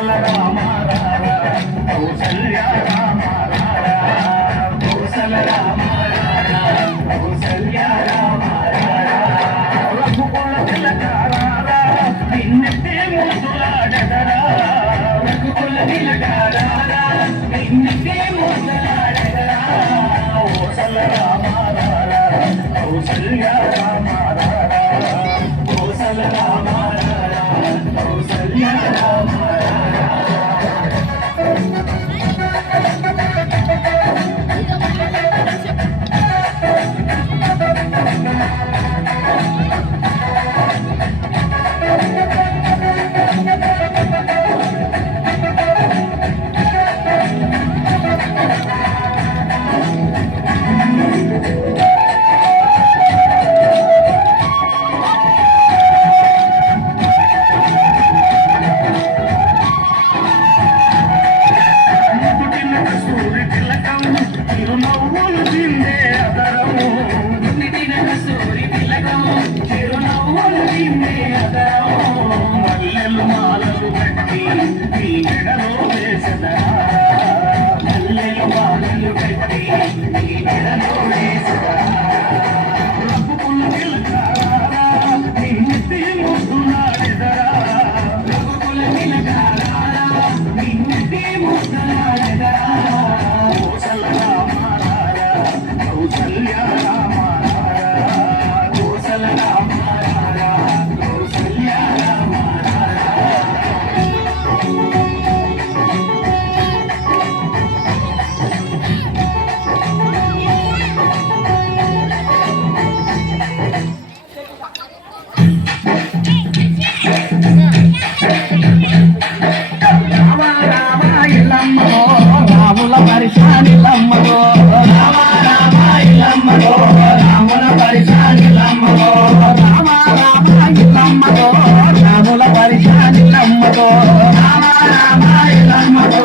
కోసల రామ కౌసల్య రామ కోసల రామ కౌసల్య రామ రఘుకుల తిలకారా నిన్నెత్తి ముద్దులాడదరా రఘుకుల తిలకారా నిన్నెత్తి ముద్దులాడదరా కోసల రామ కౌసల్య రామ కోసల రామ కౌసల్య రామ మల్లెలు మాలలు కట్టి ఈ మెడలో వేసదరా మల్లెలు మాలలు కట్టి ఈ మెడలో వేసదరా రఘుకుల తిలకారా నిన్నెత్తి ముద్దులాడెదరా రఘుకుల తిలకారా నిన్నెత్తి ముద్దులాడెదరా కోసల రామ కౌసల్య రామ కోసల రామ రాముల పరిశాని లమ్మగో రామ రామ ఇల్లమ్మగో రాముల పరిశాని లమ్మగో రామ రామ ఇల్లమ్మగో రాముల పరిశాని లమ్మగో రామ రామ ఇల్లమ్మగో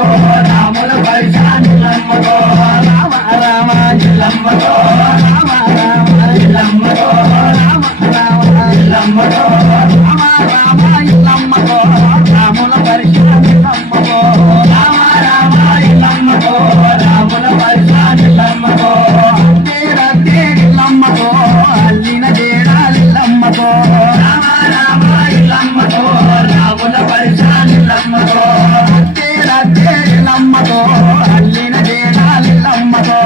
రాముల పరిశాని లమ్మగో రామ రామ ఇల్లమ్మగో రామ రామ ఇల్లమ్మగో రామ రామ ఇల్లమ్మగో రామ రామ ఇల్లమ్మగో రాముల పరిశాని లమ్మగో రామ రామ ఇల్లమ్మగో రాముల పరిశాని లమ్మగో తేరా తేరి లమ్మగో అల్లిన తేడాలి లమ్మగో రామ రామ ఇల్లమ్మగో రాముల పరిశాని లమ్మగో తేరా తేరి లమ్మగో అల్లిన తేడాలి లమ్మగో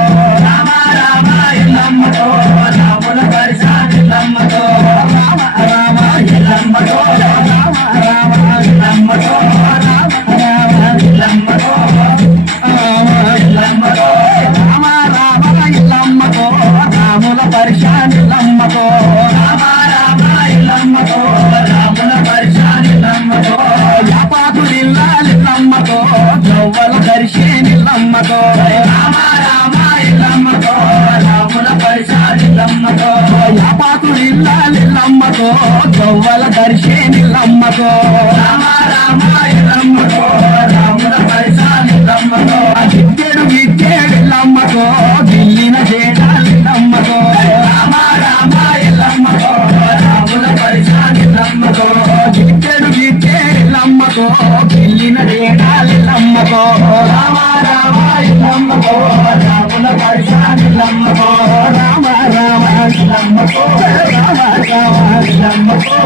రామ రామ ఇల్లమ్మగో రాముల పరిశాని లమ్మగో రామ రామ ఇల్లమ్మగో రామ రామ ఇల్లమ్మగో రామ రామ ఇల్లమ్మగో రాముల పరిశాని లమ్మగో రామ రామ ఇల్లమ్మగో రాముల పరిశాని లమ్మగో యాపాకులిల్లాలి లమ్మగో జవ్వల దర్శేని లమ్మగో రామ రామ ఇల్లమ్మగో రాముల పరిశాని లమ్మగో యాపాకులిల్లాలి లమ్మగో జవ్వల దర్శేని లమ్మగో రామ రామ ఇల్లమ్మగో రాముల పరిశాని లమ్మగో విద్యడు విద్యడు లమ్మగో దిల్లిన చేడాలి లమ్మగో రామ రామ ఇల్లమ్మగో రాముల పరిశాని లమ్మగో విద్యడు విద్యడు లమ్మగో దిల్లిన చేడాలి లమ్మగో రామ రామ ఇల్లమ్మగో రాముల పరిశాని లమ్మగో రామ రామ ఇల్లమ్మగో రామ రామ ఇల్లమ్మగో